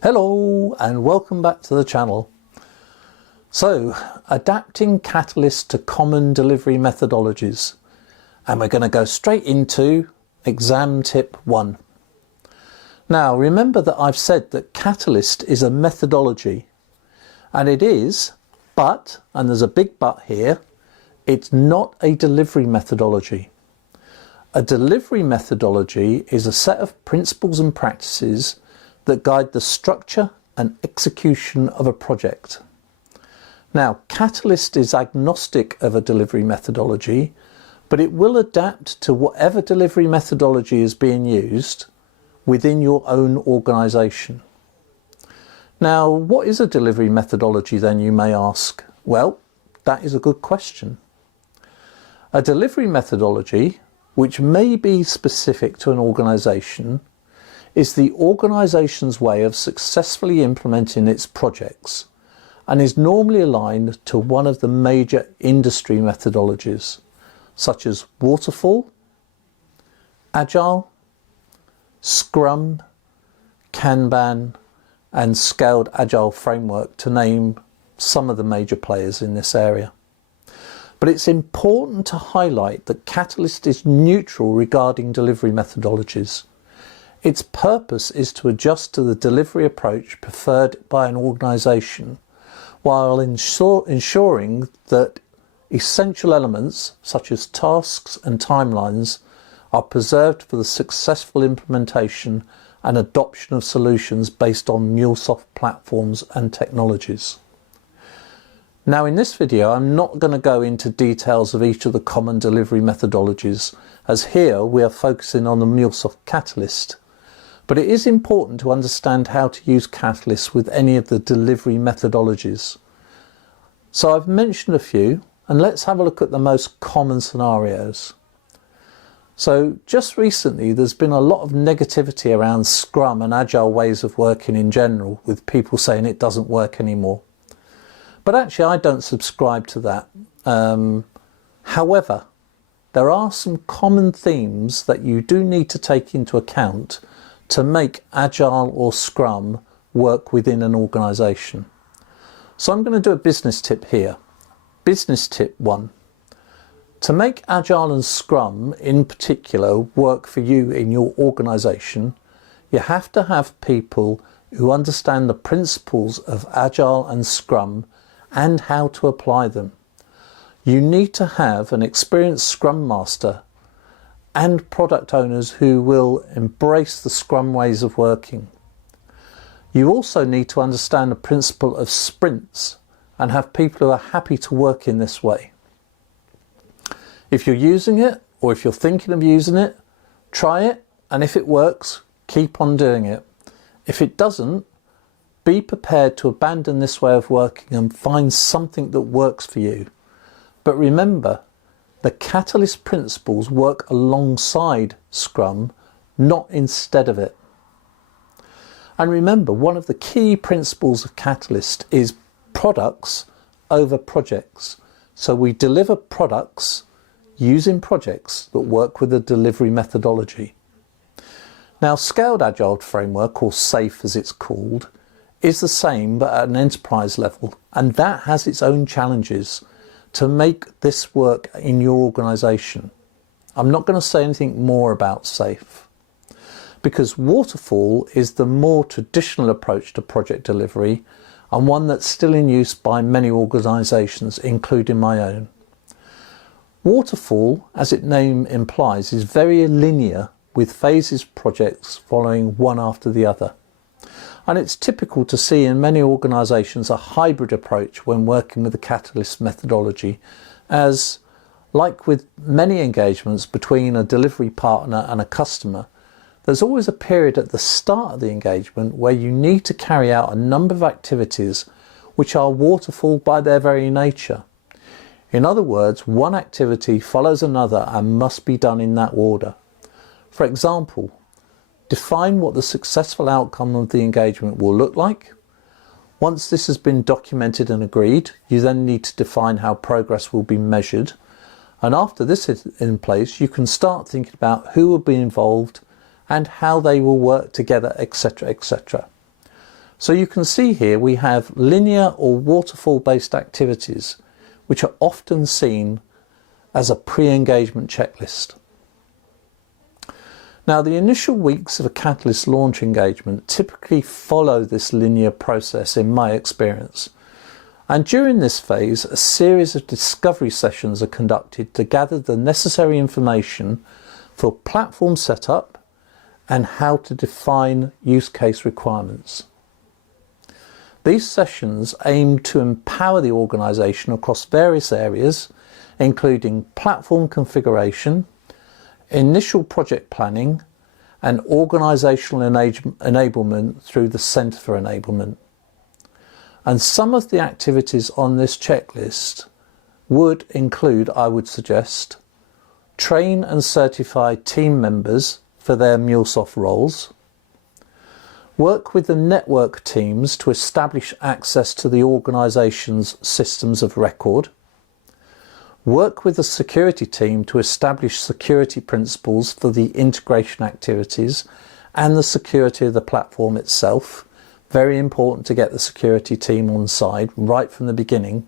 Hello and welcome back to the channel. So, adapting Catalyst to common delivery methodologies, and we're going to go straight into exam tip 1. Now remember that I've said that Catalyst is a methodology, and it is, but, and there's a big but here, it's not a delivery methodology. A delivery methodology is a set of principles and practices that guide the structure and execution of a project. Now, Catalyst is agnostic of a delivery methodology, but it will adapt to whatever delivery methodology is being used within your own organisation. Now, what is a delivery methodology then, you may ask? Well, that is a good question. A delivery methodology, which may be specific to an organisation, is the organisation's way of successfully implementing its projects and is normally aligned to one of the major industry methodologies such as waterfall, agile, scrum, kanban and scaled agile framework, to name some of the major players in this area. But it's important to highlight that Catalyst is neutral regarding delivery methodologies. Its purpose is to adjust to the delivery approach preferred by an organisation, while ensuring that essential elements such as tasks and timelines are preserved for the successful implementation and adoption of solutions based on MuleSoft platforms and technologies. Now in this video I'm not going to go into details of each of the common delivery methodologies, as here we are focusing on the MuleSoft Catalyst. But it is important to understand how to use Catalyst with any of the delivery methodologies. So I've mentioned a few, and let's have a look at the most common scenarios. So just recently there's been a lot of negativity around Scrum and Agile ways of working in general, with people saying it doesn't work anymore. But actually I don't subscribe to that. However, there are some common themes that you do need to take into account to make Agile or Scrum work within an organisation. So I'm going to do a business tip here. Business tip 1. To make Agile and Scrum in particular work for you in your organisation, you have to have people who understand the principles of Agile and Scrum and how to apply them. You need to have an experienced Scrum Master and product owners who will embrace the Scrum ways of working. You also need to understand the principle of sprints and have people who are happy to work in this way. If you're using it, or if you're thinking of using it, try it, and if it works, keep on doing it. If it doesn't, be prepared to abandon this way of working and find something that works for you. But remember, the Catalyst principles work alongside Scrum, not instead of it. And remember, one of the key principles of Catalyst is products over projects. So we deliver products using projects that work with a delivery methodology. Now, Scaled Agile Framework, or SAFe as it's called, is the same but at an enterprise level, and that has its own challenges to make this work in your organisation. I'm not going to say anything more about SAFe, because waterfall is the more traditional approach to project delivery, and one that's still in use by many organisations, including my own. Waterfall, as its name implies, is very linear, with phases projects following one after the other. And it's typical to see in many organisations a hybrid approach when working with the Catalyst methodology, as, like with many engagements between a delivery partner and a customer, there's always a period at the start of the engagement where you need to carry out a number of activities which are waterfall by their very nature. In other words, one activity follows another and must be done in that order. For example, define what the successful outcome of the engagement will look like. Once this has been documented and agreed, you then need to define how progress will be measured. And after this is in place, you can start thinking about who will be involved and how they will work together, etc., etc. So you can see here we have linear or waterfall based activities which are often seen as a pre-engagement checklist. Now, the initial weeks of a Catalyst launch engagement typically follow this linear process in my experience. And during this phase, a series of discovery sessions are conducted to gather the necessary information for platform setup and how to define use case requirements. These sessions aim to empower the organisation across various areas, including platform configuration, initial project planning, and organisational enablement through the Centre for Enablement. And some of the activities on this checklist would include, I would suggest, train and certify team members for their MuleSoft roles, work with the network teams to establish access to the organisation's systems of record, work with the security team to establish security principles for the integration activities and the security of the platform itself. Very important to get the security team on side right from the beginning.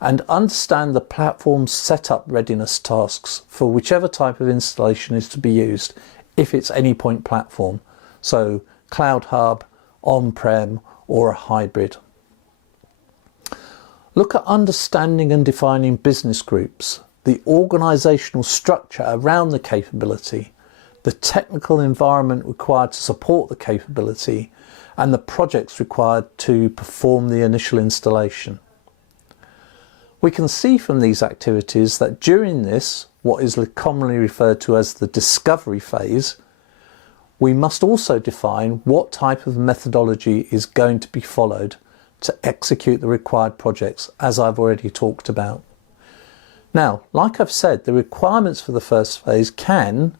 And understand the platform's setup readiness tasks for whichever type of installation is to be used, if it's any point platform. So Cloud Hub, on-prem, or a hybrid. Look at understanding and defining business groups, the organisational structure around the capability, the technical environment required to support the capability, and the projects required to perform the initial installation. We can see from these activities that during this, what is commonly referred to as the discovery phase, we must also define what type of methodology is going to be followed to execute the required projects, as I've already talked about. Now, like I've said, the requirements for the first phase can,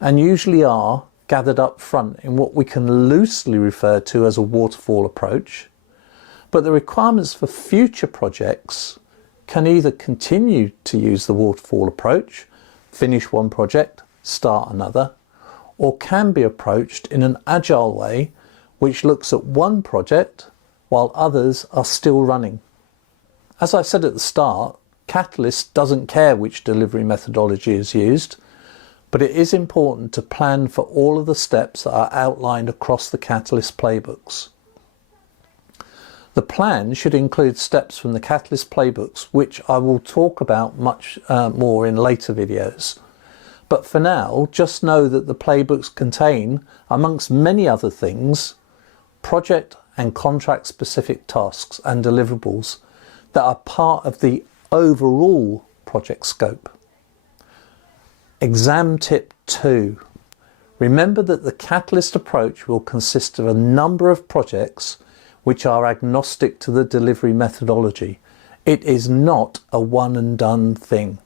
and usually are, gathered up front in what we can loosely refer to as a waterfall approach, but the requirements for future projects can either continue to use the waterfall approach, finish one project, start another, or can be approached in an agile way which looks at one project while others are still running. As I said at the start, Catalyst doesn't care which delivery methodology is used, but it is important to plan for all of the steps that are outlined across the Catalyst playbooks. The plan should include steps from the Catalyst playbooks, which I will talk about much more in later videos. But for now, just know that the playbooks contain, amongst many other things, project and contract specific tasks and deliverables that are part of the overall project scope. Exam tip 2. Remember that the Catalyst approach will consist of a number of projects which are agnostic to the delivery methodology. It is not a one and done thing.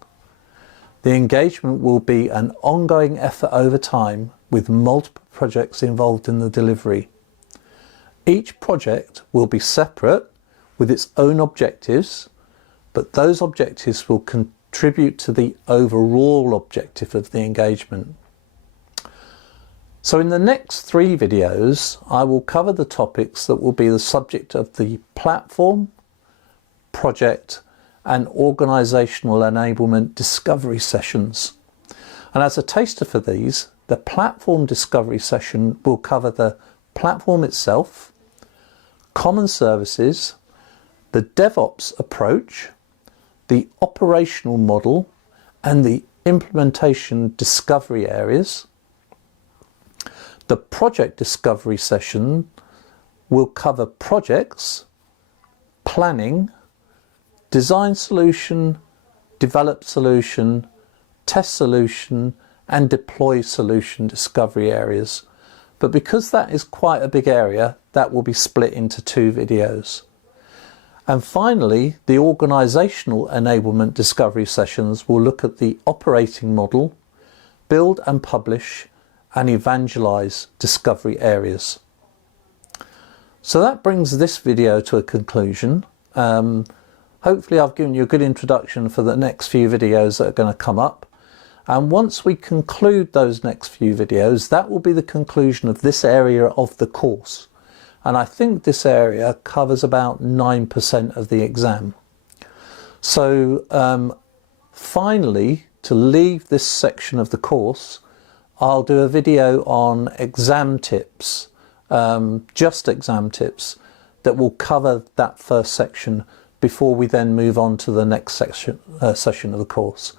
The engagement will be an ongoing effort over time with multiple projects involved in the delivery. Each project will be separate with its own objectives, but those objectives will contribute to the overall objective of the engagement. So in the next 3 videos, I will cover the topics that will be the subject of the platform, project, and organisational enablement discovery sessions. And as a taster for these, the platform discovery session will cover the platform itself, common services, the DevOps approach, the operational model, and the implementation discovery areas. The project discovery session will cover projects, planning, design solution, develop solution, test solution, and deploy solution discovery areas. But because that is quite a big area, that will be split into 2 videos. And finally, the organisational enablement discovery sessions will look at the operating model, build and publish, and evangelise discovery areas. So that brings this video to a conclusion. Hopefully I've given you a good introduction for the next few videos that are going to come up. And once we conclude those next few videos, that will be the conclusion of this area of the course. and I think this area covers about 9% of the exam. So finally, to leave this section of the course, I'll do a video on exam tips, just exam tips, that will cover that first section before we then move on to the next session of the course.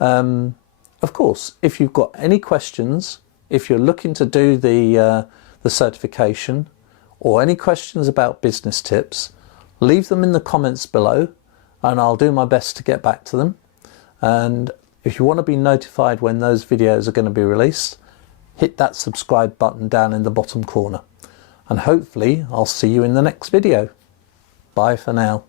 Of course, if you've got any questions, if you're looking to do the certification, or any questions about business tips, leave them in the comments below and I'll do my best to get back to them. And if you want to be notified when those videos are going to be released, hit that subscribe button down in the bottom corner. And hopefully I'll see you in the next video. Bye for now.